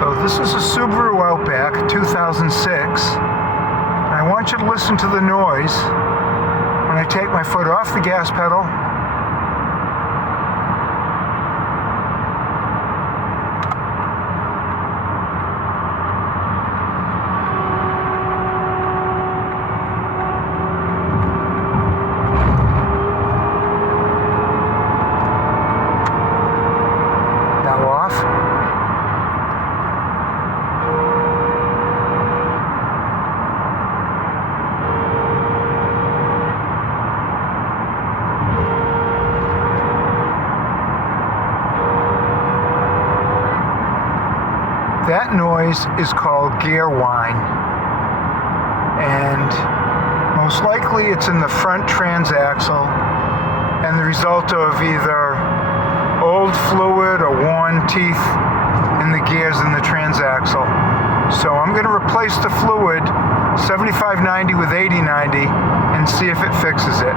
So this is a Subaru Outback 2006. And I want you to listen to the noise when I take my foot off the gas pedal now off. That noise is called gear whine, and most likely it's in the front transaxle and the result of either old fluid or worn teeth in the gears in the transaxle. So I'm going to replace the fluid 7590 with 8090 and see if it fixes it.